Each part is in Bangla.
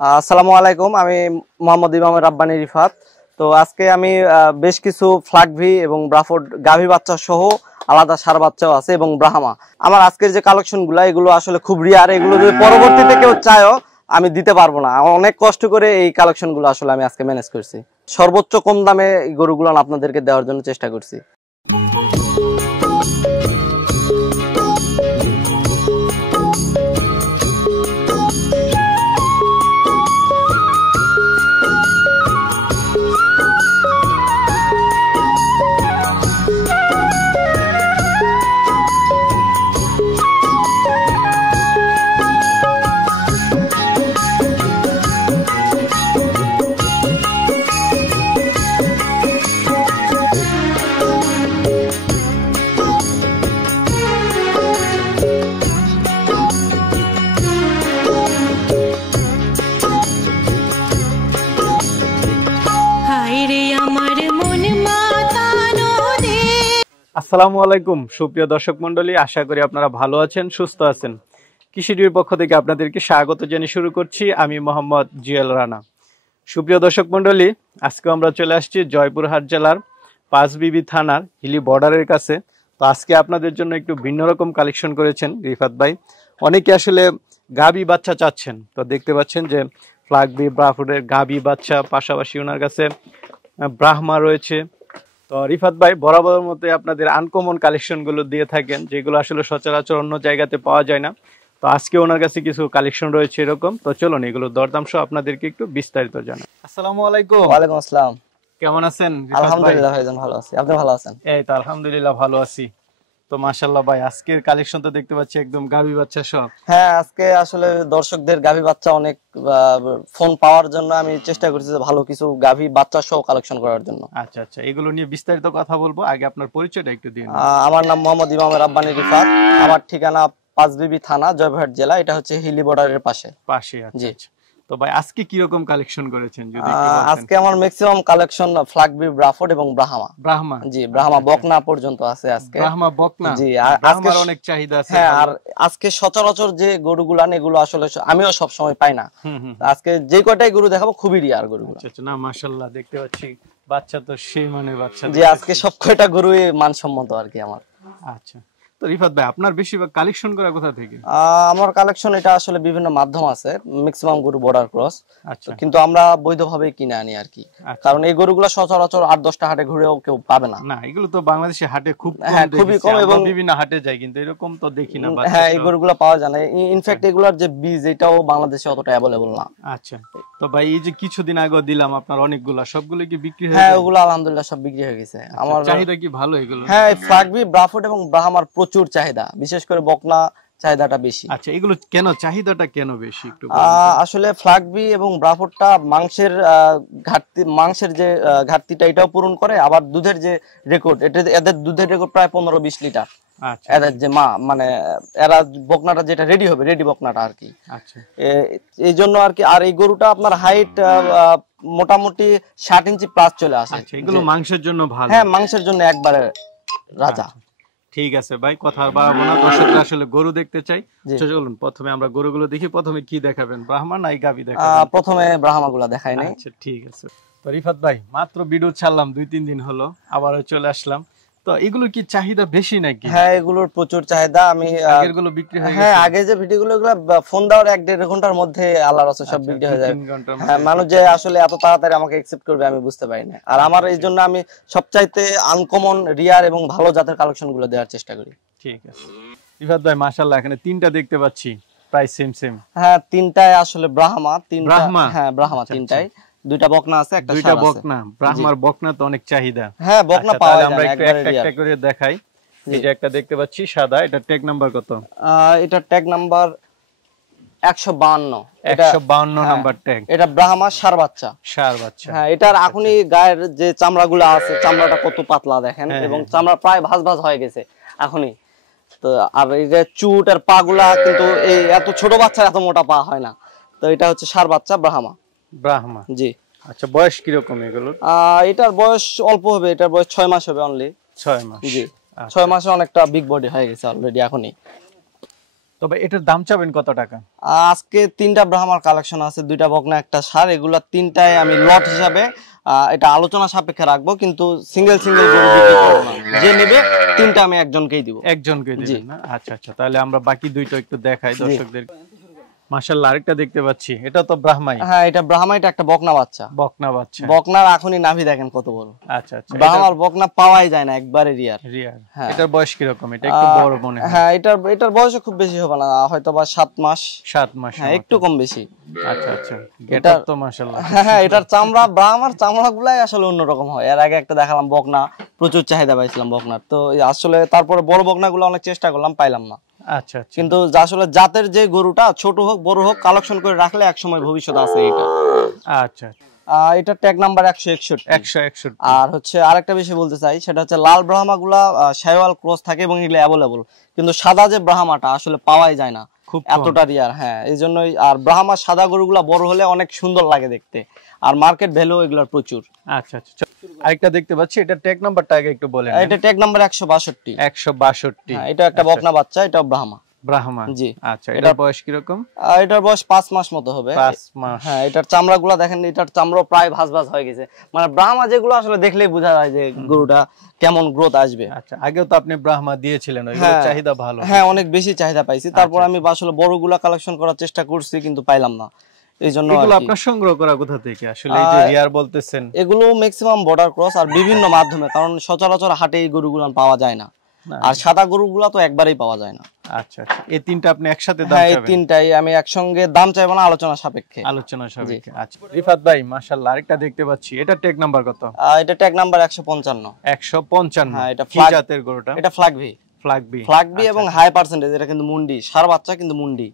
আসসালামু আলাইকুম, আমি মোহাম্মদ ইমামের রাব্বানী রিফাত। তো আজকে আমি বেশ কিছু ফ্ল্যাগভি এবং ব্রাফোর্ড গাভী বাচ্চা সহ আলাদা সার বাচ্চাও আছে এবং ব্রাহ্মা। আমার আজকের যে কালেকশনগুলো এগুলো আসলে খুব রিয়ার, এগুলো যদি পরবর্তীতে কেউ চায়ও আমি দিতে পারবো না। অনেক কষ্ট করে এই কালেকশনগুলো আসলে আমি আজকে ম্যানেজ করছি। সর্বোচ্চ কম দামে এই গরুগুলো আপনাদেরকে দেওয়ার জন্য চেষ্টা করছি। আসসালামু আলাইকুম সুপ্রিয় দর্শক মণ্ডলী, আশা করি আপনারা ভালো আছেন, সুস্থ আছেন। কৃষি টিভির পক্ষ থেকে আপনাদেরকে স্বাগত জানিয়ে শুরু করছি আমি মোহাম্মদ জিএল রানা। সুপ্রিয় দর্শক মণ্ডলী, আজকে আমরা চলে আসছি জয়পুরহাট জেলার পাঁচবিবি থানার হিলি বর্ডারের কাছে। তো আজকে আপনাদের জন্য একটু ভিন্ন রকম কালেকশন করেছেন রিফাত ভাই। অনেকে আসলে গাবি বাচ্চা চাচ্ছেন, তো দেখতে পাচ্ছেন যে ফ্ল্যাগবি ব্রাফোর্ডের গাবি বাচ্চা, পাশাপাশি ওনার কাছে ব্রাহ্মা রয়েছে। তো রিফাত ভাই বরাবরের মতো আপনাদের আনকমন কালেকশনগুলো দিয়ে থাকেন, যেগুলো আসলে সচরাচর অন্য জায়গাতে পাওয়া যায় না। তো আজকে ওনার কাছে কিছু কালেকশন রয়েছে এরকম। তো চলুন এগুলো দরদাম সহ আপনাদেরকে একটু বিস্তারিত জানাই। আসসালামু আলাইকুম। ওয়ালাইকুম আসসালাম। কেমন আছেন? আলহামদুলিল্লাহ ভাইজান ভালো আছি, আপনি ভালো আছেন? এই তো আলহামদুলিল্লাহ ভালো আছি। তো মাশাআল্লাহ ভাই, আজকের কালেকশন তো দেখতে পাচ্ছি একদম গাভী বাচ্চা সব। হ্যাঁ, আজকে আসলে দর্শকদের গাভী বাচ্চা অনেক ফোন পাওয়ার জন্য আমি চেষ্টা করছি যে ভালো কিছু গাভী বাচ্চা সহ কালেকশন করার জন্য। আচ্ছা আচ্ছা, এগুলো নিয়ে বিস্তারিত কথা বলবো। আগে আপনার পরিচয়টা একটু দিন। আমার নাম মোহাম্মদ ইমামের রাব্বানী রিফাত। আমার ঠিকানা পাঁচবিবি থানা, জয়পুরহাট জেলা। এটা হচ্ছে হিলি বর্ডারের পাশে। জি। তো ভাই আজকে কি রকম কালেকশন করেছেন যদি একটু বলতেন? আজকে আমার ম্যাক্সিমাম কালেকশন ফ্ল্যাগবি ব্রাফোর্ড এবং ব্রাহ্মা। জি, ব্রাহ্মা বকনা পর্যন্ত আছে আজকে। ব্রাহ্মা বকনা, জি, ব্রাহ্মার অনেক চাহিদা আছে। হ্যাঁ, আর আজকে সচরাচর যে গরুগুলো এগুলো আসলে আমিও সব সময় পাই না। আজকে যে কয়টাই গরু দেখাবো খুবই রিয়ার গরুগুলো। আচ্ছা না, মাশাআল্লাহ দেখতে পাচ্ছি বাচ্চা তো সেই মানে বাচ্চা। জি, আজকে সব কয়টা গরুই মানসম্মত আর কি আমার। আচ্ছা, তো রিফাত ভাই আপনার বেশিরভাগ কালেকশন করা কোথা থেকে? আমার কালেকশন এটা আসলে বিভিন্ন মাধ্যম আছে, ম্যাক্সিমাম গরু বর্ডার ক্রস। আচ্ছা, কিন্তু আমরা বৈধভাবে কিনে আনি আর কি। কারণ এই গরুগুলো সচরাচর 8-10টা হাটে ঘুরেও কেউ পাবে না। না, এগুলো তো বাংলাদেশে হাটে খুব খুবই কম এবং বিভিন্ন হাটে যায়, কিন্তু এরকম তো দেখি না। হ্যাঁ, এই গরুগুলো পাওয়া যায় না। ইনফ্যাক্ট এগুলোর যে বীজ এটাও বাংলাদেশে অতটা অ্যাভেলেবল না। আচ্ছা, তো ভাই এই যে কিছুদিন আগে দিলাম আপনার অনেকগুলা, সবগুলো কি বিক্রি হয়ে? হ্যাঁ, ওগুলো আলহামদুলিল্লাহ সব বিক্রি হয়ে গেছে। আমার চাহিদা কি ভালো এগুলো? হ্যাঁ, ফ্ল্যাগবি ব্রাফোর্ড এবং ব্রাহ্মার প্রচুর চাহিদা, বিশেষ করে বকনা চাহিদাটা বেশি। আচ্ছা, এগুলো কেন চাহিদাটা কেন বেশি একটু আসলে ফ্ল্যাগবি এবং ব্রাফোর্ডটা মাংসের যে ঘাটতিটা এটাও পূরণ করে, আবার দুধের যে রেকর্ড, এদের দুধের রেকর্ড প্রায় 15-20 লিটার। এদের যে মানে এরা বকনাটা যেটা রেডি হবে, রেডি বকনাটা আর কি। আচ্ছা, এই জন্য আর কি। আর এই গরুটা আপনার হাইট মোটামুটি 60 ইঞ্চি প্লাস চলে আসে। আচ্ছা, এগুলো মাংসের জন্য ভালো। হ্যাঁ, মাংসের জন্য একবারে রাজা। ঠিক আছে ভাই, কথা আর বাড়াবো না, দর্শকরা আসলে গরু দেখতে চাই। চলুন প্রথমে আমরা গরুগুলো দেখি। প্রথমে কি দেখাবেন, ব্রাহ্মা না গাভী দেখাবেন? প্রথমে ব্রাহ্মাগুলো দেখাই নাই। আচ্ছা ঠিক আছে। তো রিফাত ভাই মাত্র ভিডিও ছাড়লাম 2-3 দিন হলো, আবারও চলে আসলাম। তো এগুলো কি চাহিদা বেশি নাকি? হ্যাঁ, এগুলোর প্রচুর চাহিদা। আমি আগের গুলো বিক্রি হয়ে গেছে। হ্যাঁ, আগে যে ভিডিওগুলো ফোন দেওয়ার 1-1.5 ঘন্টার মধ্যে আল্লাহর রাসূল সব বিক্রি হয়ে যায়। হ্যাঁ, মানুষ যে আসলে এত তাড়াতাড়ি আমাকে অ্যাকসেপ্ট করবে আমি বুঝতে পারি না। আর আমার এই জন্য আমি সবচাইতে আনকমন, রিয়ার এবং ভালো জাতের কালেকশনগুলো দেওয়ার চেষ্টা করি। ঠিক আছে রিফাত ভাই, মাশাআল্লাহ এখানে 3টা দেখতে পাচ্ছি প্রায় সেম। হ্যাঁ, 3টাই আসলে ব্রাহ্মা। হ্যাঁ, ব্রাহ্মা 3টাই। 2টা বকনা আছে, একটা ষাঁড় আছে। 2টা বকনা। ব্রাহ্মার বকনা তো অনেক চাহিদা। হ্যাঁ, বকনা পাওয়া যায়। আমরা একটু একটা করে দেখাই। এই যে একটা দেখতে পাচ্ছি সাদা, এটা ট্যাগ নাম্বার কত? এটা ট্যাগ নাম্বার 152। 152 number tag. এটা ব্রাহ্মা ষাঁড় বাচ্চা। হ্যাঁ, এটার এখনই গায়ের যে চামড়াগুলো আছে, চামড়াটা কত পাতলা দেখেন, এবং চামড়া প্রায় ভাঁজ হয়ে গেছে এখনই। তো আর এই যে চুট আর পাগুলা কিন্তু এই এত ছোট বাচ্চার এত মোটা পা হয় না। তো এটা হচ্ছে ষাঁড় বাচ্চা ব্রাহ্মা। জি। আচ্ছা, বয়স কি রকম এগুলোর? এটার বয়স অল্প হবে, এটার বয়স 6 মাস হবে অনলি। 6 মাস। জি, 6 মাসে অনেকটা বিগ বডি হয়ে গেছে অলরেডি এখনই। তবে এটার দাম চাবেন কত টাকা? আজকে 3টা ব্রাহ্মার কালেকশন আছে, 2টা বকনা একটা ষাঁড়, এগুলা 3টায় আমি লট হিসাবে এটা আলোচনা সাপেক্ষে রাখবো, কিন্তু সিঙ্গেল সিঙ্গেল গরু বিক্রি করবো না। যে নেবে 3টা আমি একজনকেই দিব। একজনকেই দিবেন না? আচ্ছা আচ্ছা, তাহলে আমরা বাকি 2টা একটু দেখাই দর্শকদের। মাশাআল্লাহ, আরেকটা দেখতে পাচ্ছি, এটা তো ব্রাহ্মাই। হ্যাঁ, এটা ব্রাহ্মা, এটা একটা বকনা বাচ্চা। বকনা বাচ্চা, বকনার এখনই নাভি দেখেন কত বড়। আচ্ছা আচ্ছা, ব্রাহ্মার বকনা পাওয়াই যায় না, একবারে রিয়ার। হ্যাঁ, এটার বয়স কি রকম? এটা একটু বড় মনে হয়। হ্যাঁ, এটার বয়স খুব বেশি হবে না, হয়তো বা 7 মাস। 7 মাস, হ্যাঁ, একটু কম বেশি। আচ্ছা আচ্ছা, এটা তো মাশাআল্লাহ। হ্যাঁ, এটার চামড়া, ব্রাহ্মার চামড়াগুলাই আসলে অন্যরকম হয়। এর আগে একটা দেখালাম বকনা, প্রচুর চাহিদা পাইছিলাম বকনার, তো আসলে তারপরে বড় বকনাগুলো অনেক চেষ্টা করলাম, পাইলাম না। আচ্ছা আচ্ছা, কিন্তু আসলে জাতের যে গরুটা ছোট হোক বড় হোক কালেকশন করে রাখলে এক সময় ভবিষ্যৎ আছে এটা। আচ্ছা, এটা ট্যাগ নাম্বার 161। আর হচ্ছে আরেকটা বিষয় বলতে চাই, সেটা হচ্ছে লাল ব্রাহ্মাগুলা শাইওয়াল ক্রস থাকে এবং এগুলো অ্যাভেলেবল, কিন্তু সাদা যে ব্রাহ্মাটা আসলে পাওয়াই যায় না, খুব এতটা রিয়ার। হ্যাঁ, এই জন্যই। আর ব্রাহ্মা সাদা গরুগুলা বড় হলে অনেক সুন্দর লাগে দেখতে, আর মার্কেট ভ্যালু এগুলোর প্রচুর। আচ্ছা আচ্ছা, আরেকটা দেখতে পাচ্ছি, এটা ট্যাগ নাম্বারটা আগে একটু বলেন। এটা ট্যাগ নাম্বার 162। এটা একটা বকনা বাচ্চা, এটা ব্রাহ্মা। জি। আচ্ছা, এটার বয়স কি রকম? এটার বয়স 5 মাস মতো হবে। 5 মাস। হ্যাঁ, এটার চামড়াগুলো দেখেন, এটার চামড়া প্রায় ভাঁজ ভাঁজ হয়ে গেছে, মানে ব্রাহ্মা যেগুলো আসলে দেখলেই বোঝা যায় যে গরুটা কেমন গ্রোথ আসবে। আচ্ছা, আগেও তো আপনি ব্রাহ্মা দিয়েছিলেন, ওইগুলো চাহিদা ভালো। হ্যাঁ, অনেক বেশি চাহিদা পাইছি, তারপর আমি আসলে বড়গুলা কালেকশন করার চেষ্টা করছি, কিন্তু পাইলাম না। এই জন্য এগুলো আপনার সংগ্রহ করা কোথা থেকে? আসলে এই যে রিয়ার বলতেছেন, এগুলো ম্যাক্সিমাম বর্ডার ক্রস আর বিভিন্ন মাধ্যমে, কারণ সচরাচর হাটে এই গরুগুলো পাওয়া যায় না, আর সাদা গরুগুলো তো একবারেই পাওয়া যায় না। আচ্ছা আচ্ছা, এই 3টা আপনি একসাথে দাম চাইবেন? চাইবেন? এই 3টাই আমি একসঙ্গে দাম চাইবো না, আলোচনা সাপেক্ষে। আচ্ছা, রিফাত ভাই মাশাআল্লাহ, আরেকটা দেখতে পাচ্ছি, এটা ট্যাগ নাম্বার কত? এটা ট্যাগ নাম্বার 155। হ্যাঁ, এটা কি জাতের গরুটা? এটা ফ্ল্যাগ বি এবং হাই পার্সেন্টেজ। এটা কিন্তু মুন্ডি, ষাঁড় বাচ্চা, কিন্তু মুন্ডি।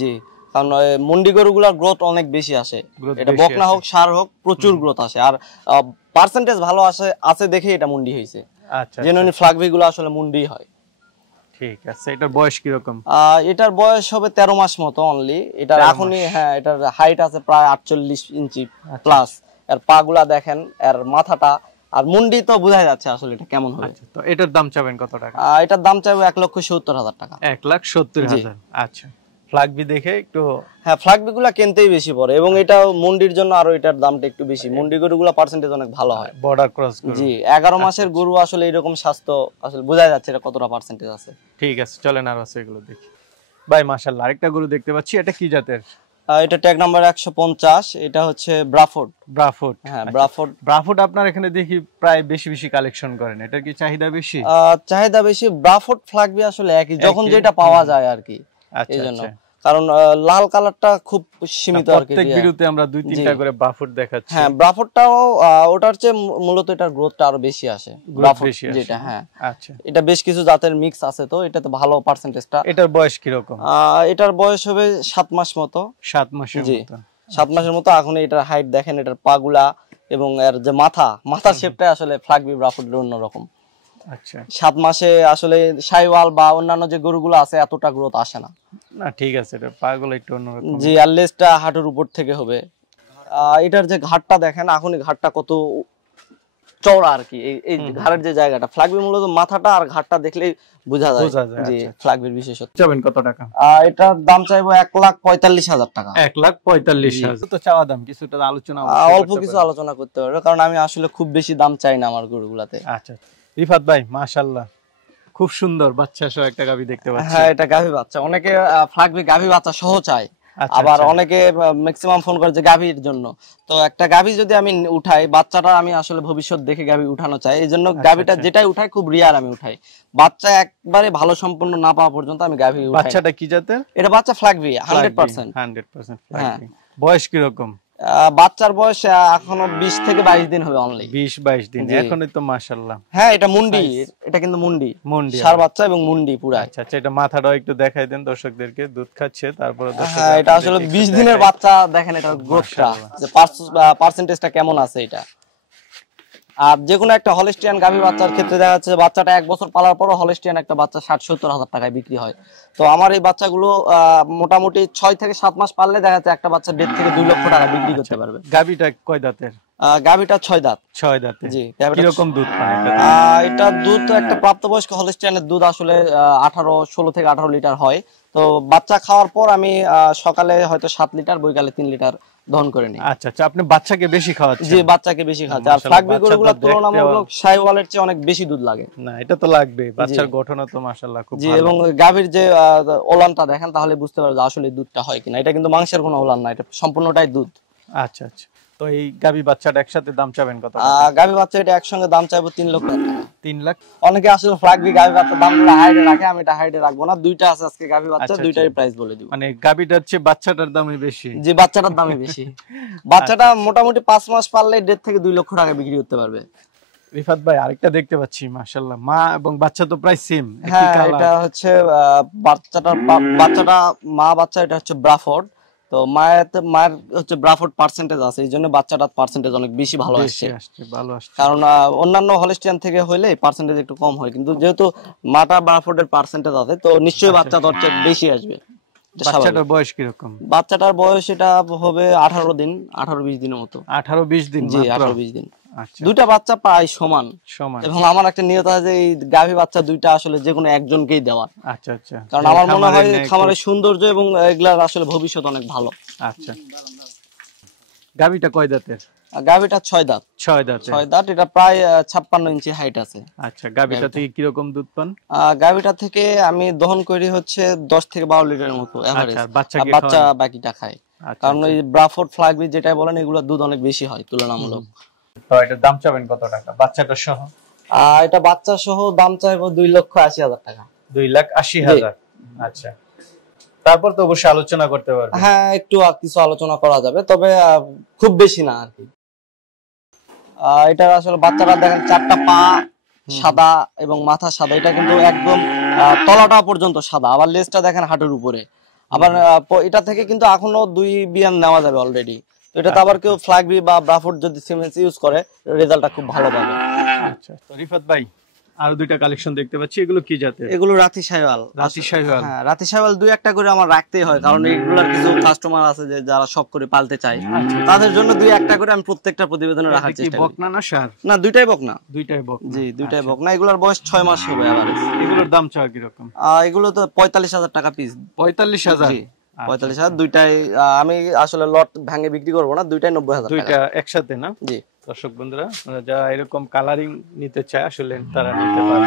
জি, কারণ মুন্ডি গরুগুলোর গ্রোথ অনেক বেশি আসে, এটা বকনা হোক ষাঁড় হোক প্রচুর গ্রোথ আসে, আর পার্সেন্টেজ ভালো আছে দেখে এটা মুন্ডি হয়েছে। আচ্ছা, জেনুইন ফ্ল্যাগ বি গুলো আসলে মুন্ডি হয়। ঠিক আছে, এটার বয়স কি রকম? এটার বয়স হবে 13 মাস মতো অনলি। এটার এখনই, হ্যাঁ, এটার হাইট আছে প্রায় 48 ইঞ্চি প্লাস। এর পাগুলা দেখেন, এর মাথাটা, আর মুন্ডি তো বোঝা যাচ্ছে আসলে এটা কেমন হবে। তো এটার দাম চাবেন কত টাকা? এটার দাম চাইবো 1,70,000 টাকা। 1,70,000। আচ্ছা, ফ্ল্যাগ বি দেখে একটু, হ্যাঁ, ফ্ল্যাগ বি গুলা কিনতেই বেশি পড়ে, এবং এটা মুন্ডির জন্য আরো এটার দামটা একটু বেশি। মুন্ডি গরুগুলা পার্সেন্টেজ অনেক ভালো হয়, বর্ডার ক্রস গরু। জি, 11 মাসের গরু আসলে এরকম স্বাস্থ্য আসলে বোঝা যাচ্ছে এটা কতটা পার্সেন্টেজ আছে। ঠিক আছে, চলেন আর আছে এগুলো দেখি। ভাই মাশাআল্লাহ, আরেকটা গরু দেখতে পাচ্ছি, এটা কি জাতের? এটা ট্যাগ নাম্বার 150। এটা হচ্ছে ব্রাফোর্ড। হ্যাঁ, ব্রাফোর্ড আপনার এখানে দেখি প্রায় বেশি কালেকশন করেন, এটা কি চাহিদা বেশি? চাহিদা বেশি। ব্রাফোর্ড ফ্ল্যাগ বি আসলে একই, যখন যেটা পাওয়া যায় আর কি, এই জন্য। কারণ লাল কালারটা খুব সীমিত আর কি। প্রত্যেক ভিডিওতে আমরা 2-3টা করে ব্রাফোর্ড দেখাচ্ছি। হ্যাঁ, ব্রাফোর্ডটাও ওটার চেয়ে মূলত এটার গ্রোথটা আরো বেশি আসে, ব্রাফোর্ড যেটা। হ্যাঁ, আচ্ছা, এটা বেশ কিছু জাতের মিক্স আছে, তো এটাতে ভালো পার্সেন্টেজটা। এটার বয়স কি রকম? এটার বয়স হবে 7 মাস মতো। 7 মাসের মতো? 7 মাসের মতো। এখন এটার হাইট দেখেন, এটার পাগুলা এবং এর যে মাথার শেপটা আসলে ফ্ল্যাগ বি ব্রাফোর্ডের অন্যরকম। আচ্ছা, 7 মাসে আসলে শাইওয়াল বা অন্যান্য যে গরুগুলো আছে এতটা গ্রোথ আসে না। ঠিক আছে, এটা পাগুলো একটু অন্যরকম। জি, আর লেজটা হাঁটুর উপর থেকে হবে। এটার যে ঘাটটা দেখেন, এখনই ঘাটটা কত চওড়া আর কি, এই ঘাড়ের যে জায়গাটা। ফ্ল্যাগ বি মূলত মাথাটা আর ঘাটটা দেখলেই বোঝা যায় যে ফ্ল্যাগ বির বিশেষত্ব। চাবেন কত টাকা? এটার দাম চাইবো 1,45,000 টাকা। 1,45,000 তো চাওয়া দাম, কিছুটা আলোচনা, অল্প কিছু আলোচনা করতে পারবে, কারণ আমি আসলে খুব বেশি দাম চাই না আমার গরুগুলাতে। আচ্ছা, রিফাত ভাই মাশাআল্লাহ, খুব সুন্দর বাচ্চা সহ একটা গাভী দেখতে পাচ্ছি। হ্যাঁ, এটা গাভী বাচ্চা। অনেকে ফ্ল্যাগ বি গাভী বাচ্চা সহ চায়, আবার অনেকে ম্যাক্সিমাম ফোন করে যে গাভীর জন্য। তো একটা গাভী যদি আমি উঠাই, বাচ্চাটা আমি আসলে ভবিষ্যৎ দেখে গাভী উঠানো চাই, এই জন্য গাভীটা যেটাই উঠাই খুব রিয়ার আমি উঠাই। বাচ্চা একবারে ভালো সম্পূর্ণ না পাওয়া পর্যন্ত আমি গাভী উঠাই। বাচ্চাটা কি জাতের? এটা বাচ্চা ফ্ল্যাগ বি 100%। হ্যাঁ, বয়স কি রকম? বাচ্চার বয়স এখনো 20 থেকে 22 দিন হবে অনলি। 20-22 দিন, এখনই তো মাশাআল্লাহ। হ্যাঁ, এটা মুন্ডি, এটা কিন্তু মুন্ডি ষাঁড় বাচ্চা এবং মুন্ডি পুরা। আচ্ছা আচ্ছা, এটা মাথাটাও একটু দেখাই দেন দর্শকদেরকে, দুধ খাচ্ছে তারপরে। হ্যাঁ, এটা আসলে 20 দিনের বাচ্চা, দেখেন এটার গ্রোথটা, যে পার্সেন্টেজটা কেমন আছে এটা। আর যে কোনো একটা হলিস্টিয়ান গাভী বাচ্চার ক্ষেত্রে দেখা যাচ্ছে বাচ্চাটা 1 বছর পালার পরও হলিস্টিয়ান একটা বাচ্চা 60-70 হাজার টাকায় বিক্রি হয়। তো আমার এই বাচ্চাগুলো মোটামুটি 6 থেকে 7 মাস পারলে দেখা যাচ্ছে একটা বাচ্চা 1.5 থেকে 2 লক্ষ টাকা বিক্রি করতে পারবে। গাভীটা কয় দাঁতের? গাভীটা 6 দাঁত। 6 দাঁতে। জি। কিরকম দুধ পান এটা? এটা দুধ একটা প্রাপ্তবয়স্ক হলস্টিয়ানের দুধ আসলে 16 থেকে 18 লিটার হয়। তো বাচ্চা খাওয়ার পর আমি সকালে হয়তো 7 লিটার, বৈকালে 3 লিটার দহন করে নিই। আচ্ছা আচ্ছা, আপনি বাচ্চাকে বেশি খাওয়াচ্ছেন? জি, বাচ্চাকে বেশি খাওয়াচ্ছি। আর ফ্ল্যাগবি গরুগুলো তুলনামূলক শাহিওয়ালের চেয়ে অনেক বেশি দুধ লাগে। না, এটা তো লাগবে, বাচ্চার গঠনও তো মাশাআল্লাহ খুব ভালো। জি, এবং গাভীর যে ওলানটা দেখেন তাহলে বুঝতে পারবেন যে আসলে দুধটা হয় কিনা। এটা কিন্তু মাংসের কোনো ওলান না, এটা সম্পূর্ণটাই দুধ। আচ্ছা আচ্ছা। তো এই গাভী বাচ্চাটা একসাথে দাম চাবেন কত? গাভী বাচ্চা এটা একসঙ্গে দাম চাইবো 3 লক্ষ টাকা। 3 লাখ। অনেকে আসলে ফ্ল্যাগবি গাভী বাচ্চার দামগুলো হাইডে রাখে, আমি এটা হাইডে রাখবো না। দুইটা আছে আজকে গাভী বাচ্চা, দুইটারই প্রাইস বলে দিব। মানে গাভীটার চেয়ে বাচ্চাটার দামই বেশি? জি, বাচ্চাটার দামই বেশি। বাচ্চাটা মোটামুটি 5 মাস পারলে 1.5 থেকে 2 লক্ষ টাকা বিক্রি করতে পারবে। রিফাত ভাই, আরেকটা দেখতে পাচ্ছি মাশাআল্লাহ, মা এবং বাচ্চা তো প্রায় সেম। হ্যাঁ, এটা হচ্ছে বাচ্চাটা মা বাচ্চা, এটা হচ্ছে ব্রাফোর্ড। তো মায়ের হচ্ছে ব্রাফোর্ড পার্সেন্টেজ আছে, এই জন্য বাচ্চাটার পার্সেন্টেজ অনেক বেশি ভালো আসছে। কারণ অন্যান্য হলস্টিয়ান থেকে হইলে পার্সেন্টেজ একটু কম হয়, কিন্তু যেহেতু মাটা ব্রাফোর্ডের পার্সেন্টেজ আছে তো নিশ্চয়ই বাচ্চা তোর চেয়ে বেশি আসবে। বাচ্চাটার বয়স কিরকম? বাচ্চাটার বয়স এটা হবে 18 দিন, 18-20 দিনের মতো। 18-20 দিন? জি, 18-20 দিন। আচ্ছা। দুইটা বাচ্চা প্রায় সমান। সমান। এবং আমার একটা নিয়ত আছে যে এই গাভী বাচ্চা দুইটা আসলে যে কোনো একজনকেই দেওয়া। আচ্ছা আচ্ছা। কারণ আমার মনে হয় খামারের সৌন্দর্য এবং এগুলার আসলে ভবিষ্যৎ অনেক ভালো। আচ্ছা। গাভীটা কয় দাঁতের? গাভীটা 6 দাঁত। 6 দাঁত। 6 দাঁত, এটা প্রায় 56 ইঞ্চি হাইট আছে। আচ্ছা, গাভীটা থেকে কি রকম দুধ পান? গাভীটা থেকে আমি দহন করি হচ্ছে 10 থেকে 12 লিটারের মতো এভারেজ। বাচ্চা বাকিটা খায়। কারণ এই ব্রাফোর্ড ফ্ল্যাগবি যেটা বলেন এগুলোর দুধ অনেক বেশি হয় তুলনামূলক। তো এটার দাম চাবেন কত টাকা বাচ্চাটা সহ? এটা বাচ্চা সহ দাম চাইবো 2,80,000 টাকা। 2,80,000। আচ্ছা, তারপর তো অবশ্যই আলোচনা করতে পারবে। হ্যাঁ, একটু কিছু আলোচনা করা যাবে, তবে খুব বেশি না আর কি। এটা আসলে বাচ্চারা দেখেন 4টা পা সাদা এবং মাথা সাদা, এটা কিন্তু একদম তলাটা পর্যন্ত সাদা। আবার লেজটা দেখেন হাঁটুর উপরে। আবার এটা থেকে কিন্তু এখনো 2 বিয়ান নেওয়া যাবে অলরেডি। তো এটাতে আবার কেউ ফ্ল্যাগবি বা ব্রাফোর্ড যদি সিমেন্স ইউজ করে রেজাল্টটা খুব ভালো পাবে। আচ্ছা, তো রিফাত ভাই আরো দুইটা কালেকশন দেখতে পাচ্ছি, এগুলো কি জাতের? এগুলো রাতি শাহিওয়াল। রাতি শাহিওয়াল? হ্যাঁ, রাতি শাহিওয়াল 2-1টা করে আমার রাখতেই হয়, কারণ এগুলোর কিছু কাস্টমার আছে যে যারা শখ করে পালতে চায়, তাদের জন্য 2-1টা করে আমি প্রত্যেকটা প্রতিবেদনে রাখার চেষ্টা করি। বকনা না ষাঁড়? না, দুইটাই বকনা। দুইটাই বকনা? জি, দুইটাই বকনা। এগুলোর বয়স 6 মাস হবে এভারেজ। এগুলোর দাম চাও কি রকম? এগুলো তো 45,000 টাকা পিস। 45,000? জি, 45,000। দুইটাই আমি আসলে লট ভাঙে বিক্রি করব না, দুইটাই 90,000 টাকা। দুইটা একসাথে না? জি। দর্শক বন্ধুরা, যারা এরকম কালারিং নিতে চায় আসলে তারা নিতে পারে।